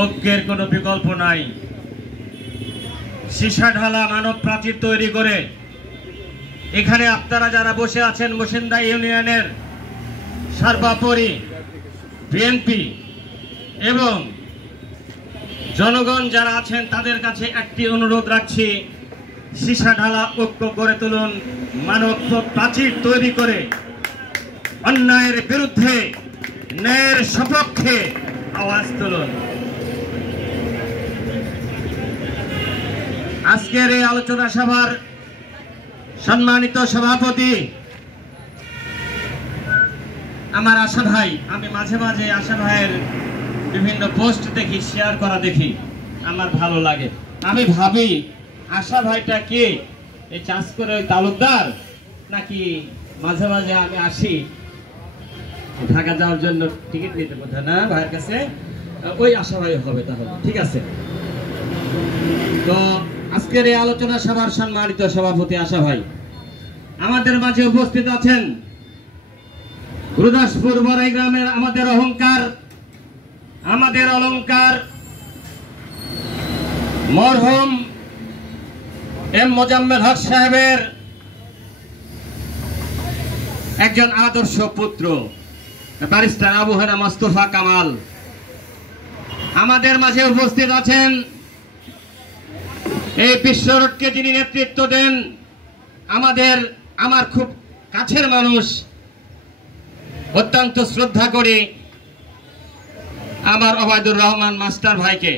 ঐক্যের কোনো বিকল্প নাই। সীসা ঢালা মানব প্রাচীর তৈরি করে এখানে আপনারা যারা বসে আছেন মুসিন্দা ইউনিয়নের সর্বোপরি বিএনপি এবং জনগণ যারা আছেন তাদের কাছে একটি অনুরোধ রাখছি, সীসা ঢালা ঐক্য গড়ে তুলুন, মানব প্রাচীর তৈরি করে অন্যায়ের বিরুদ্ধে ন্যায়ের সপক্ষে আওয়াজ তুলুন। আজকের এই আলোচনা সভার সম্মানিত সভাপতি আমার আশা ভাই, আমি মাঝে মাঝে আশা ভাইয়ের বিভিন্ন পোস্ট দেখি, শেয়ার করা দেখি, আমার ভালো লাগে। আমি ভাবি আশা ভাইটা কে, এই চাষ করে ওই তালুকদার নাকি? মাঝে মাঝে আমি আসি ঢাকা যাওয়ার জন্য টিকিট নিতে, বোধহয় না ভাইয়ের কাছে, ওই আশা ভাই হবে তাহলে। ঠিক আছে, তো আজকের এই আলোচনা সভার সম্মানিত সভাপতি আশা ভাই আমাদের মাঝে উপস্থিত আছেন। গুরুদাসপুর বড়াই গ্রামের আমাদের অহংকার, আমাদের অলংকার মরহুম এম মোজাম্মেল হক সাহেবের একজন আদর্শ পুত্র ব্যারিস্টার আবু হেনা মোস্তফা কামাল। আমাদের মাঝে উপস্থিত আছেন এই বিশ্ব রোডকে যিনি নেতৃত্ব দেন, আমার খুব কাছের মানুষ, অত্যন্ত শ্রদ্ধা করি আমার ওবায়দুর রহমান মাস্টার ভাইকে।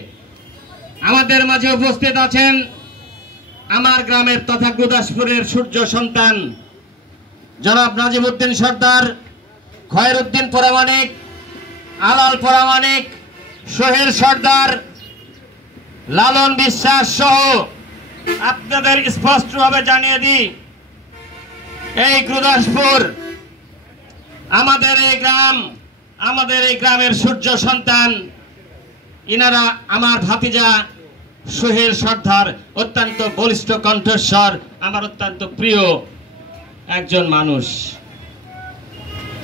আমাদের মাঝে উপস্থিত আছেন আমার গ্রামের তথা গুরুদাসপুরের সূর্য সন্তান জনাব নাজিমউদ্দিন সর্দার, খয়রউদ্দিন পরামানিক, আলাল পরামানিক, সোহেল সর্দার, লালন বিশ্বাস সহ আপনাদের স্পষ্টভাবে জানিয়ে দিই, এই গুরুদাসপুর আমাদের এই গ্রাম, আমাদের এই গ্রামের সূর্য সন্তান। ইনারা আমার ভাতিজা সোহেল সর্দার, অত্যন্ত বলিষ্ঠ কণ্ঠস্বর, আমার অত্যন্ত প্রিয় একজন মানুষ।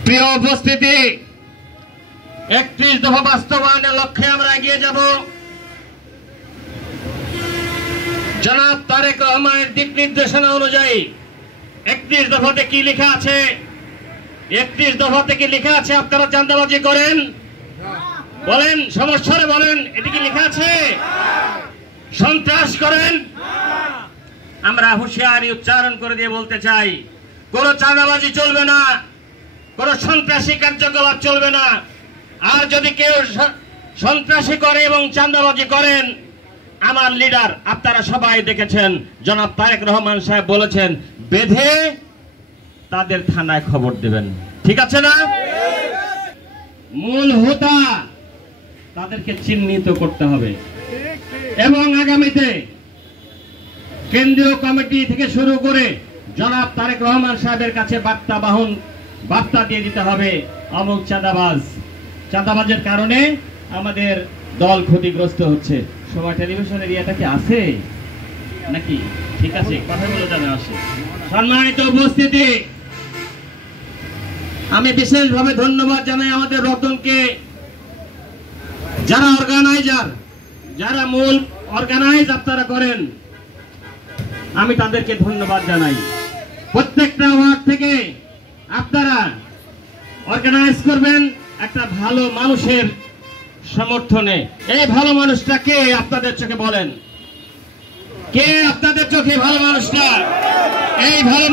প্রিয় উপস্থিতি, 31 দফা বাস্তবায়নের লক্ষ্যে আমরা এগিয়ে যাব। জনাব তারেক রহমানের দিক নির্দেশনা অনুযায়ী 31 দফাতে কি লেখা আছে? 31 দফাতে কি লেখা আছে? আপনারা চাঁদাবাজি করেন? বলেন, সমস্যারে বলেন, এটি কি লেখা আছে? সন্ত্রাস করেন? আমরা হুঁশিয়ারি উচ্চারণ করে দিয়ে বলতে চাই, কোন চাঁদাবাজি চলবে না, কোন সন্ত্রাসী কার্যকলাপ চলবে না। আর যদি কেউ সন্ত্রাসী করে এবং চাঁদাবাজি করেন, আমার লিডার আপনারা সবাই দেখেছেন, জনাব তারেক রহমান সাহেব বলেছেন, বেঁধে তাদের থানায় খবর দেবেন। ঠিক আছে না? মূল হোতা তাদেরকে চিহ্নিত করতে হবে এবং আগামীতে কেন্দ্রীয় কমিটি থেকে শুরু করে জনাব তারেক রহমান সাহেবের কাছে বার্তা দিয়ে দিতে হবে, অমুক চাঁদাবাজের কারণে আমাদের দল ক্ষতিগ্রস্ত হচ্ছে। সবাই টেলিভিশনের ইয়েটা কি আছে নাকি? ঠিক আছে, কথাগুলো জানা আসে। সম্মানিত উপস্থিতি, আমি বিশেষভাবে ধন্যবাদ জানাই আমাদের রতনকে, যারা অর্গানাইজার, যারা মূল অর্গানাইজ আপনারা করেন, আমি তাদেরকে ধন্যবাদ জানাই। প্রত্যেকটা ওয়ার্ড থেকে আপনারা অর্গানাইজ করবেন একটা ভালো মানুষের সমর্থনে। এই ভালো মানুষটা কে আপনাদের চোখে? বলেন, কে আপনাদের চোখে ভালো মানুষটা? এই ভালো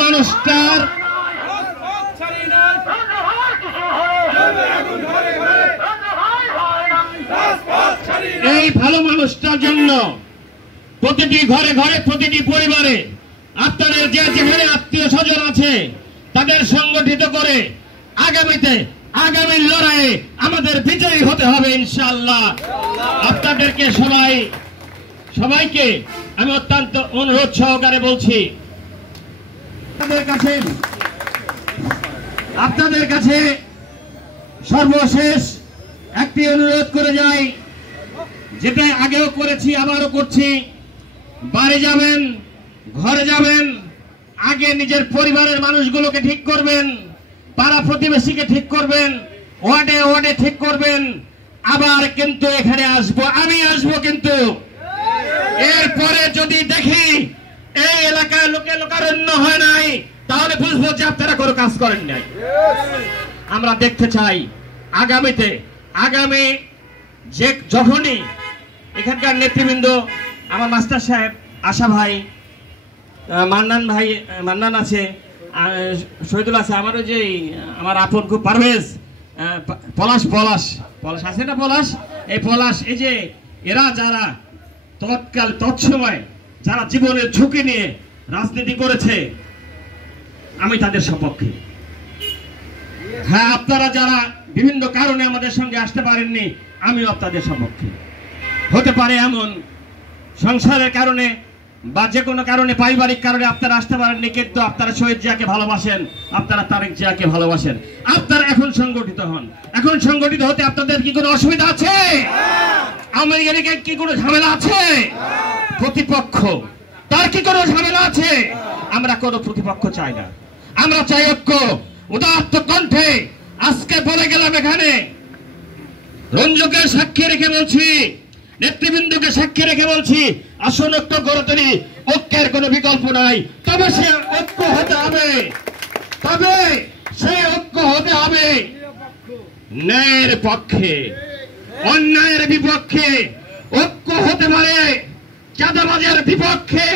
মানুষটার জন্য প্রতিটি ঘরে ঘরে, প্রতিটি পরিবারে আপনাদের যে যেখানে আত্মীয় স্বজন আছে তাদের সংগঠিত করে আগামী লড়াইয়ে আমাদের বিজয়ী হতে হবে ইনশাআল্লাহ। আপনাদেরকে সবাইকে আমি অত্যন্ত অনুরোধ সহকারে বলছি, আপনাদের কাছে সর্বশেষ একটি অনুরোধ করে যাই, যেটা আগেও করেছি আবারও করছি। বাড়ি যাবেন, ঘরে যাবেন, আগে নিজের পরিবারের মানুষগুলোকে ঠিক করবেন, পাড়া প্রতিবেশীকে ঠিক করবেন, ওয়ার্ডে ঠিক করবেন। আবার কিন্তু এখানে আসবো, আমি আসবো, কিন্তু এরপরে যদি দেখি এই এলাকায় লোকারণ্য হয় নাই, তাহলে বুঝবো যে আপনারা কোনো কাজ করেন নাই। আমরা দেখতে চাই আগামী যখনই এখানকার নেতৃবৃন্দ, আমার মাস্টার সাহেব, আশা ভাই, মান্নান আছে, শহীদুল আছে, আমার ওই যে আমার আপন খুব পারভেজ, পলাশ আছে না, এই পলাশ, এই যে এরা যারা তৎসময় যারা জীবনের ঝুঁকি নিয়ে রাজনীতি করেছে, আমি তাদের সপক্ষে। হ্যাঁ, আপনারা যারা বিভিন্ন কারণে আমাদের সঙ্গে আসতে পারেননি, আমিও আপনাদের সপক্ষে। হতে পারে এমন সংসারের কারণে বা যে কোনো কারণে, পারিবারিক কারণে আপনারা আসতে পারেননি, কিন্তু আপনারা শহীদ জিয়াকে ভালোবাসেন, আপনারা তারেক জিয়াকে ভালোবাসেন, আপনারা এখন সংগঠিত হন। এখন সংগঠিত হতে আপনাদের কি কোনো অসুবিধা আছে? আমাদের কি কোনো ঝামেলা আছে? প্রতিপক্ষ তার কি কোনো ঝামেলা আছে? আমরা কোনো প্রতিপক্ষ চাই না, আমরা চাই ঐক্য। উদাত্ত কণ্ঠে আজকে বলে গেলাম, এখানে রঞ্জকের সাক্ষী রেখে বলছি, নেতৃবৃন্দকে সাক্ষী রেখে বলছি, আসন ঐক্য গড়ে তুলি, ঐক্যের কোনো বিকল্প নাই। তবে সে ঐক্য হতে হবে, ন্যায়ের পক্ষে, অন্যায়ের বিপক্ষে। ঐক্য হতে পারে চাঁদাবাজের বিপক্ষে,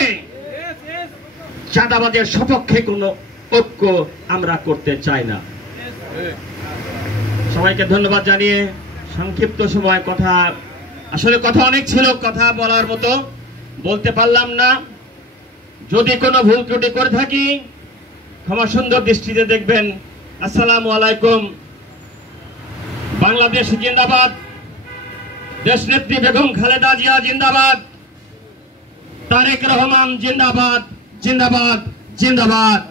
চাঁদাবাজের সপক্ষে কোনো ঐক্য আমরা করতে চাই না। সবাইকে ধন্যবাদ জানিয়ে সংক্ষিপ্ত সময় আসলে কথা অনেক ছিল, কথা বলার মতো বলতে পারলাম না। যদি কোনো ভুল ত্রুটি করে থাকি ক্ষমা সুন্দর দৃষ্টিতে দেখবেন। আসসালামু আলাইকুম। বাংলাদেশ জিন্দাবাদ, দেশনেত্রী বেগম খালেদা জিয়া জিন্দাবাদ, তারেক রহমান জিন্দাবাদ, জিন্দাবাদ, জিন্দাবাদ।